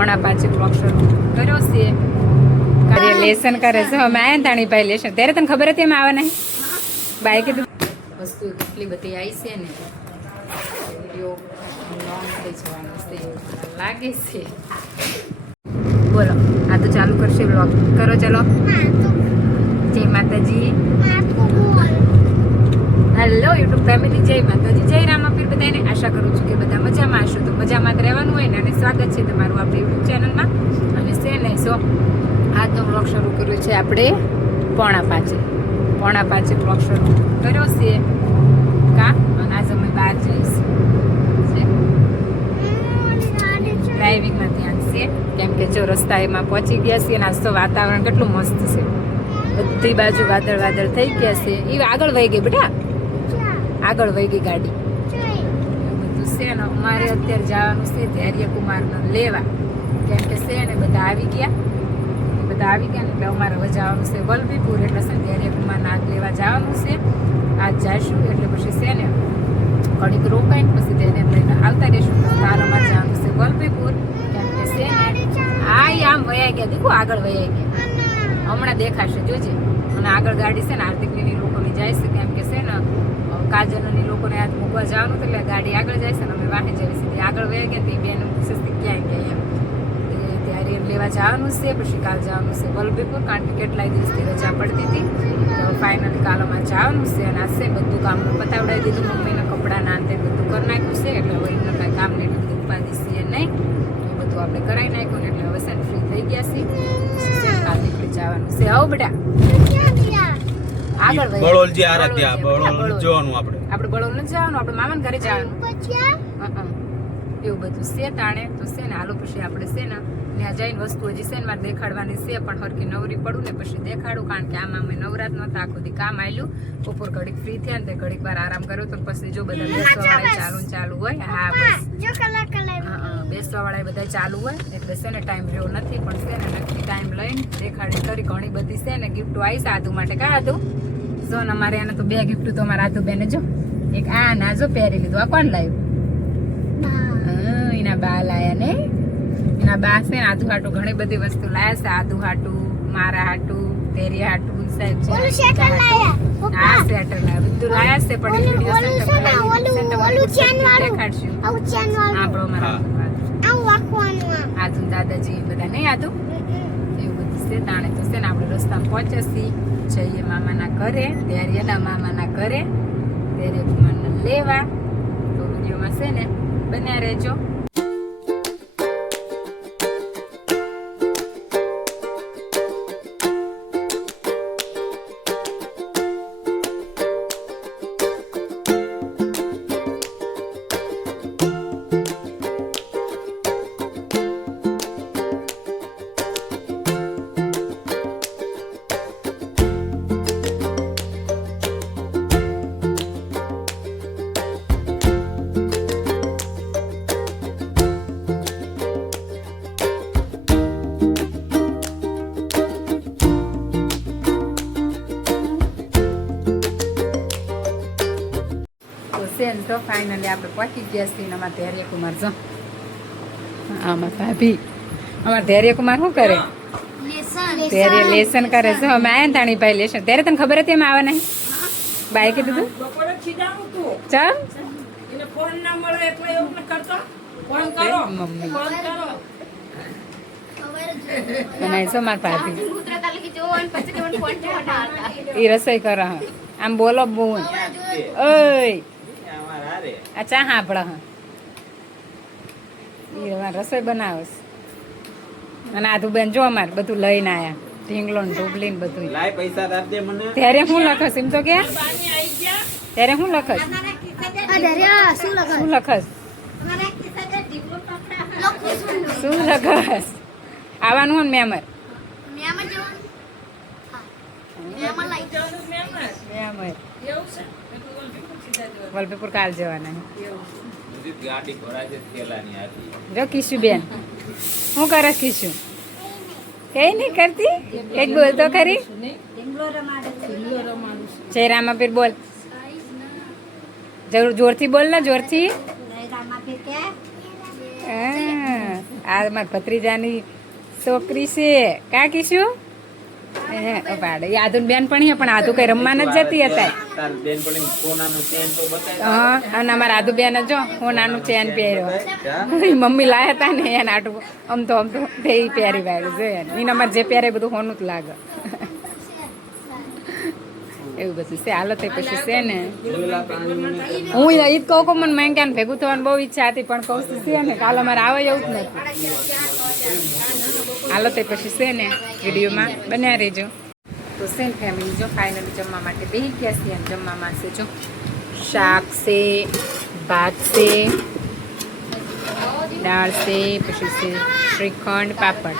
પોણા 5 બ્લોગ શરૂ કર્યો છે. કાર્ય લેસન કરે છે. અમે આયા તાણી ભાઈ લેસન ત્યારે તને ખબર હતી એમ આવવાના બાય કીધું વસ્તુ કેટલી બધી આવી છે ને વિડીયો લોંગ થઈ જવાનો છે એવું લાગે છે. બોલો આ તો ચાલુ કરશે બ્લોગ કરો ચલો. જય માતાજી. હેલો યુટ્યુબ ફેમિલી, જય માતાજી, જય રામાપીર. બધાને આશા કરું છું કે બધા મજામાં હશો. તો મજામાં જ રહેવાનું હોય ને અને સ્વાગત છે તમારું આપણી યુટ્યુબ ચેનલમાં. અને છે ને સો આજનો બ્લોગ શરૂ કર્યો છે આપણે પોણા 5 બ્લોગ શરૂ કર્યો છે કા. અને આજે અમે બહાર જઈશું ડ્રાઇવિંગમાં ધ્યાન છે કેમ કે જો રસ્તા એમાં પહોંચી ગયા છીએ અને આજ તો વાતાવરણ કેટલું મસ્ત છે. બધી બાજુ વાદળ થઈ ગયા છે. એ આગળ વહી ગઈ બેટા, આગળ વહી ગઈ ગાડી. બધું છે ને અમારે અત્યારે જવાનું છે ધૈર્યકુમારને લેવા કેમ કે છે ને બધા આવી ગયા ને એટલે અમારે હવે જવાનું છે વલભીપુર. એટલે છે ને ધૈર્યકુમારના આજ લેવા જવાનું છે. આજ જઈશું એટલે પછી છે ને ઘડીક રોકાઈને પછી તેને લઈને આવતા રહીશું. કાલ અમારે જવાનું છે વલભીપુર કેમ કે છે ને આમ વયા ગયા દીકું, આગળ વયા ગયા હમણાં દેખાશે જોજે. અને આગળ ગાડી છે ને હાર્દિકની લોકોની જાય છે કેમ કે છે ને કાજલની લોકોને આજ મૂકવા જવાનું એટલે ગાડી આગળ જાય છે ને અમે વાહે જઈએ છીએ. આગળ વહી ગયા તે બેન પૂછે ક્યાં ગયા એમ ત્યારે એમ લેવા જવાનું છે. પછી કાલ જવાનું છે વલભીપુર કારણ કે કેટલાય દિવસથી રજા પડતી હતી. તો ફાઇનલી કાલ અમારે જવાનું છે અને આ છે બધું કામ પતાવડાવી દીધું. મમ્મીના કપડાં ના અંતે બધું કરી નાખ્યું છે એટલે હવે એમને કાંઈ કામ ને એટલું ઉપાધિ છીએ નહીં. એ બધું આપણે કરાવી નાખ્યું ને એટલે હવે છે ફ્રી થઈ ગયા છીએ. કાલ નીકળી જવાનું છે. આવો બેટા આગળ બળોલજી આરાધ્યા બળોલ જવાનું આપણે બળોલ નથી જવાનું, આપણે મામાના ઘરે જવાનું એવું બધું છે તાણે. તો છે ને હાલો પછી આપણે છે ને ત્યાં જઈને વસ્તુ હજી છે ને મારે દેખાડવાની છે પણ હરકી નવરી પડું ને પછી દેખાડું કારણ કે આમાં અમે નવરાત નહોતા આખું દી કામ આવેલું. બપોર ઘડીક ફ્રી થયા ને ઘડીક વાર આરામ કર્યો તો પછી જો બધા બેસવાવાળા ચાલુ હોય. હા બસ બેસવાવાળા બધા ચાલુ હોય એટલે છે ને ટાઈમ રહ્યો નથી પણ છે ને નક્કી ટાઈમ લઈને દેખાડી કરી. ઘણી બધી છે ને ગિફ્ટો આવી છે આધુ માટે. કા આધુ જો ને અમારે એને તો 2 ગિફ્ટ તો અમારા આધુ બેને જો એક આ ના જો પહેરી લીધું. આ કોણ લાવ્યું? એના બા લાયા ને એના બા છે ને આધુ હાટું ઘણી બધી વસ્તુ લાયા છે. આધુ હાટું, મારા હાટું, તેરી હાટું, સાહેબ છે હા સેટર લાયા બધું લાયા છે. પણ દેખાડશું આપણો મારા આધુ દાદાજી બધા નહીં આધુ એવું બધું છે તાણે. તો છે ને આપણે રસ્તામાં પહોંચેસી જઈએ મામાના ઘરે, ધૈર્યના મામાના ઘરે ધૈર્યકુમારને લેવા. તો વિડીયોમાં છે ને બન્યા રહેજો. તો ફાઇનલી આપણે પહોંચી ગયા છીએ. અમારા ધૈર્યકુમાર જો આમાં ભાભી અમારા ધૈર્યકુમાર શું કરે? ધૈર્ય લેસન કરે છે. અમે આયા તાણી ભાઈ લેસન ત્યારે તને ખબર હતી એમ આવવાના બાય કીધું તું ચાલ મમ્મી અને શું મારા ભાભી એ રસોઈ કરે. આમ બોલો બહુ ઓય આ ચા હાંભળે હા રસોઈ બનાવે અને આધુ બેન જો અમારે બધું લઈને આયા ઢીંગલો ને ઢોબલી ને બધું. ત્યારે શું લખસ એમ તો કે ત્યારે શું લખસ શું લખસ આવવાનું હોય ને મેમર વલભીપુર કાલ જવાના. જો કિશુ બેન શું કરે? કિશુ કઈ નહીં કરતી, કઈક બોલતો ખરી. જય રામાપીર બોલ, જોરથી બોલ ને જોરથી. આ મારા ભત્રીજાની છોકરી છે કા કીશું પાડે આધુન બેન પણ પણ આધુ કઈ રમવા ન જતી હતા હા અને અમારા આધુ બેન જો હોનાનું ચેન પહેર્યો મમ્મી લાયા હતા ને એને આટું આમ તો તે પહેરી વાળ્યું છે એને અમારે જે પહેરે બધું હોનું જ લાગે એવું બધું છે હાલો તે પછી છે ને હું ઈ જ કહું મને મેંગ્યાને ભેગું થવાની બહુ ઈચ્છા હતી પણ કહું છું છે ને કાલે અમારે આવે એવું જ નથી હાલો તે પછી છે ને વિડીયોમાં બન્યા રહેજો તો છે ને ફેમિલી જો ફાઇનલી જમવા માટે બેસી ગયા છીએ અને જમવામાં છે જો શાક છે ભાત છે દાળ છે પછી છે શ્રીખંડ પાપડ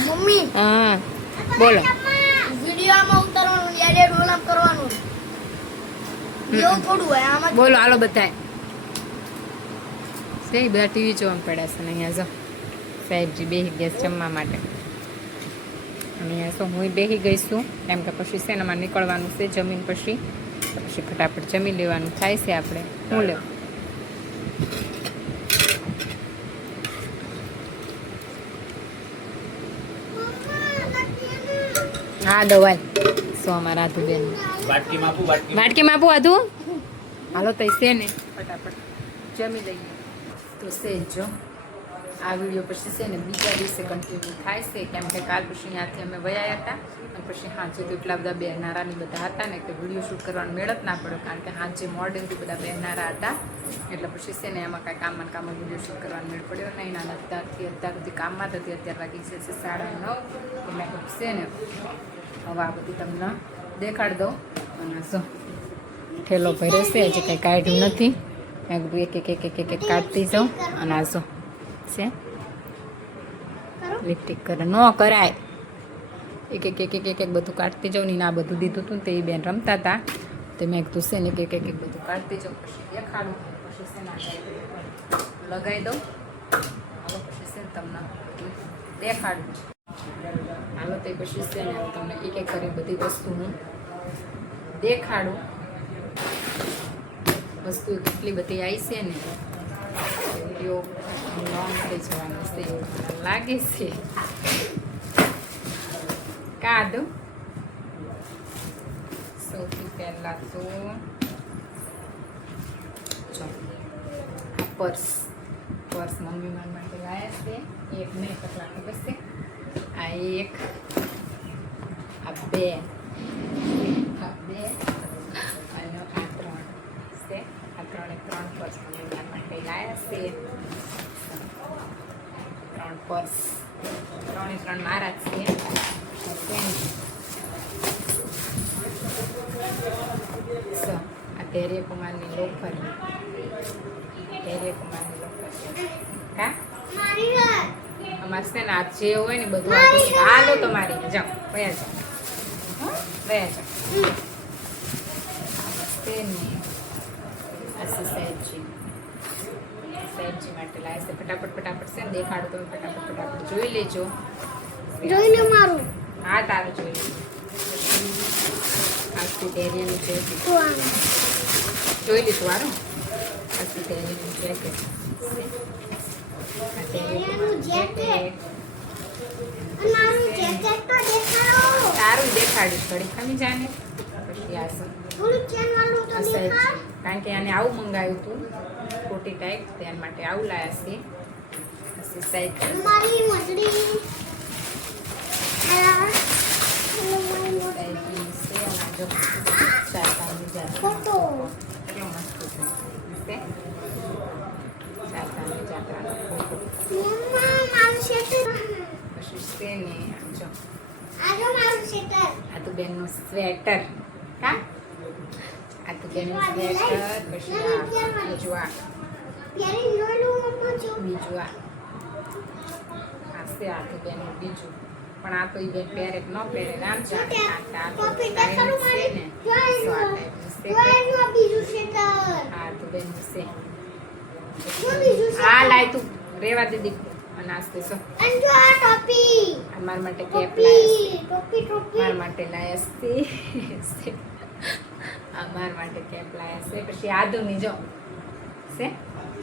મમ્મી હા બોલો વિડિયોમાં ઉતારવાનું યાર રોલ અપ કરવાનું એવું થોડું હોય આમાં બોલો હાલો બધાય છે બધા ટીવી જોવા પડ્યા છે ને અહીંયા જો સાહેબજી બેસી ગયા છે જમવા માટે અને અહીંયા શું હું બેસી ગઈ છું કેમ કે પછી છે ને અમારે નીકળવાનું છે જમીન પછી ફટાફટ જમી લેવાનું થાય છે આપણે હું લેવું હા દવા શું અમારા આધુ બેન વાટકી માપું આધુ હાલો તો છે ને ફટાફટ જમી લઈએ તો છે જો આ વિડીયો પછી છે ને બીજા દિવસે કન્ટિન્યુ થાય છે કેમ કે કાલ પછી ત્યાંથી અમે વયા હતા અને પછી હાંજે તો એટલા બધા બહેનારાની બધા હતા ને કે વિડીયો શૂટ કરવાનો મેળ જ ના પડ્યો કારણ કે હાંજે મોર્નિંગથી બધા બહેનારા હતા એટલે પછી છે ને એમાં કાંઈ કામમાં વિડીયો શૂટ કરવાનો મેળ પડ્યો નહીં નાના અત્યારથી અત્યાર સુધી કામમાં હતી અત્યાર વાગી છે 9:30 એટલે છે ને હવે આ બધું તમને દેખાડ દઉં અને શું ઠેલો ભર્યો છે હજી કંઈ કાઢ્યું નથી મેં કીધું એક કાઢતી જાઉં અને આ શું છે લિપસ્ટિક કરે ન કરાય એક બધું કાઢતી જાઉં ને આ બધું દીધું હતું ને તે બેન રમતા હતા તો મેં કીધું છે ને એક બધું કાઢતી જાઉં પછી દેખાડું પછી છે ને લગાવી દઉં હાલો પછી છે ને તમને દેખાડું હાલો તે પછી છે ને તમને એક કરી બધી વસ્તુ હું દેખાડું વસ્તુ કેટલી બધી આવી છે ને વિડીયો લોંગ થઈ જવાનો છે એવું લાગે છે કાદુ સૌથી પહેલાં તો જો આ પર્સ મમ્મી મારા માટે લાવ્યા છે એક નહીં કેટલા ખબર છે આ એક આ બે અને આ 3 છે આ 3 પર્સ મમ્મી મારા માટે લાવ્યા છે 3 પર્સ 3 મારા જ છે આ ધૈર્ય કુમારની લોફર કા અમારે છે ને આ જે હોય ને બધું હાલો તમારી જાઓ વયા જાઓ વયા જાઓ છે ને આ સાહેબજી માટે લાવે છે ફટાફટ છે ને દેખાડો તમે ફટાફટ જોઈ લેજો જોઈને મારું હા તારું જોઈ લેજો આજથી ધૈર્યનું જેકેટ જોઈ લીધું સારું આજથી ધૈર્યનું જેકેટ તારું દેખાડીશ ઘડી ખમી જાને પછી કારણ કે આને આવું મંગાવ્યું હતું કોટી ટાઈપ તેના માટે આવું લાયા છે પછી આ તો બેનનું સ્વેટર કા આ તો બેનનું સ્વેટર પછી બીજું આ છે આ તો બેનનું બીજું પણ આ તો એ બેન પહેરે ન પહેરે રામ જાણે આ તો ટાઈમ છે ને સો આ ટાઈપનું છે આ તો બેનનું છે આ લાય તું રેવા દે દીકરું અને આસ્તે સો મારા માટે કેપ લાયા મારા માટે લાયા છે આ મારા માટે કેપ લાયા છે પછી આદુની જો છે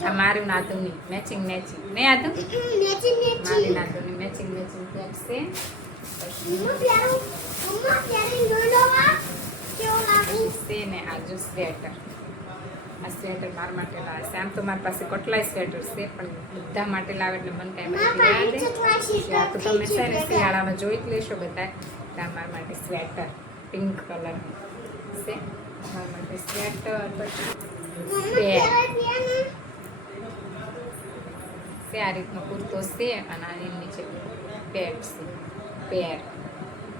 આ મારું નાતુની મેચિંગ મેચિંગ નહીં આતું મેચિંગ મારી નાતુની મેચિંગ મેચિંગ પેક છે મમ્મા પ્યારો મમ્મા પ્યારી નોનોવા કેવો લાગુ છે ને આ જો સ્વેટર આ સ્વેટર મારા માટે લાવે છે આમ તો મારી પાસે કેટલાય સ્વેટર છે પણ બધા માટે લાવે એટલે મને કાંઈ માહિતી યાદ આ તો તમે છે ને શિયાળામાં જોઈ જ લેશો બધા આ મારા માટે સ્વેટર પિંક કલર છે મારા માટે સ્વેટર પછી છે આ રીતનો કુર્તો છે અને આની નીચે પેન્ટ છે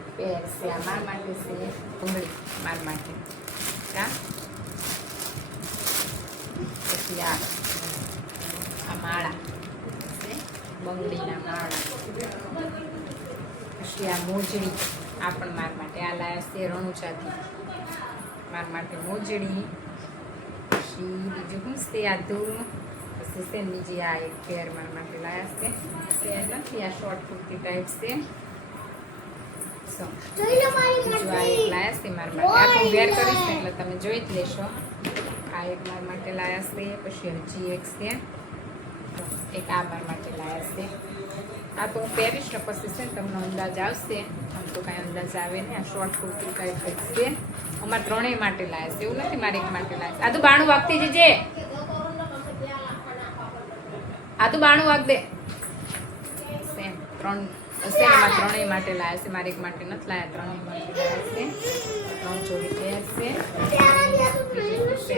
પેર છે આ મારા માટે છે ઉંગળી મારા માટે હા પછી આ માળા છે બંગડીના માળા પછી આ મોજડી આ પણ મારા માટે આ લાયા છે રણુચાથી મારા માટે મોજડી પછી બીજું શું છે આ ધૂળ પછી છે બીજી આ એક પેર મારા માટે લાયા છે પેર નથી આ શોર્ટ કુર્તી ટાઈપ છે જોઈ લો મારી બીજું આ એક લાયા છે મારા માટે આ તો વેર કરીશ ને એટલે તમે જોઈ જ લેશો આ એક મારા માટે લાયા છે પછી હજી એક છે એક આ મારા માટે લાયા છે આ તો હું પહેરીશ ને પછી છે ને તમને અંદાજ આવશે આમ તો કાંઈ અંદાજ આવે ને આ શોર્ટ કુર્તી ટાઈપ છે અમારે ત્રણેય માટે લાયા છે એવું નથી મારે એક માટે લાયા છે આ તો બાણું વાગતી જજે આ તો બાણું વાગ દે સેમ ત્રણ એમાં ત્રણેય માટે લાયા છે મારે એક માટે નથી લાયા ત્રણેય માટે લાયા છે ત્રણ જોડી પેર છે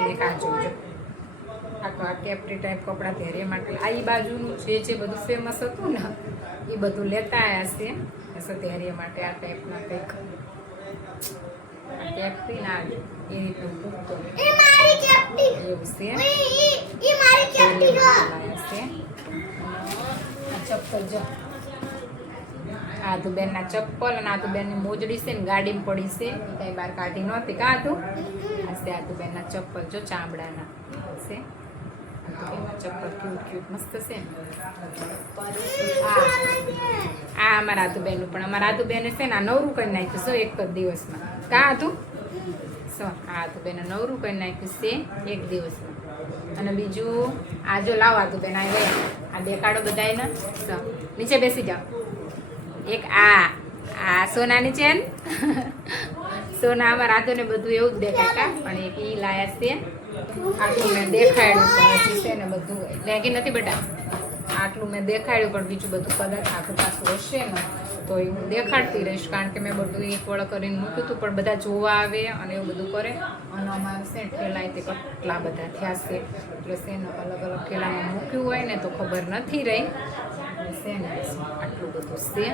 એક આ જોજો આ તો આ કેપ્રી ટાઈપ કપડાં પહેરે માટે આ ઈ બાજુનું જે બધું ફેમસ હતું ને એ બધું લેતા આવ્યા છે સતેરિયા માટે આ ટાઈપના કંઈક કેપ્રી ના એ રીતનું કુર્તો એ મારી કેપ્ટી એવું છે એ મારી કેપ્ટી નો લાયા છે આ ચપ્પલ જો આધુબેનના ચપ્પલ અને આધુબેનની મોજડી છે ને ગાડીમાં પડી છે એ કઈ બહાર કાઢી નહોતી કા હતું આ છે આધુબેનના ચપ્પલ જો ચામડાના છે આધુબેનના ચપ્પલ ક્યુટ ક્યુટ મસ્ત છે ને આ અમારા આધુબેનનું પણ અમારા આધુબેને છે ને આ નવરું કરી નાખ્યું છે એક જ દિવસમાં કા હતું આ આધુબેને નવરું કરી નાખ્યું છે એક દિવસમાં અને બીજું આ જો લાવો આધુબેન આ ગયા આ દેખાડો બધાને નીચે બેસી જાઓ એક આ સોનાની ચેન સોના અમારા રાતોને બધું એવું જ દેખાય કા પણ એક ઈ લાયા છે આટલું મેં દેખાડ્યું પણ હજી છે ને બધું લેગી નથી બેટા આટલું મેં દેખાડ્યું પણ બીજું બધું કદાચ આખું પાછું હશે ને તો એ હું દેખાડતી રહીશ કારણ કે મેં બધું એક વળ કરીને મૂક્યું હતું પણ બધા જોવા આવે અને એવું બધું કરે અને અમારે છે ઠેલાય તે કેટલા બધા થયા છે એટલે છે ને અલગ અલગ ઠેલામાં મૂક્યું હોય ને તો ખબર નથી રહી છે ને આટલું બધું છે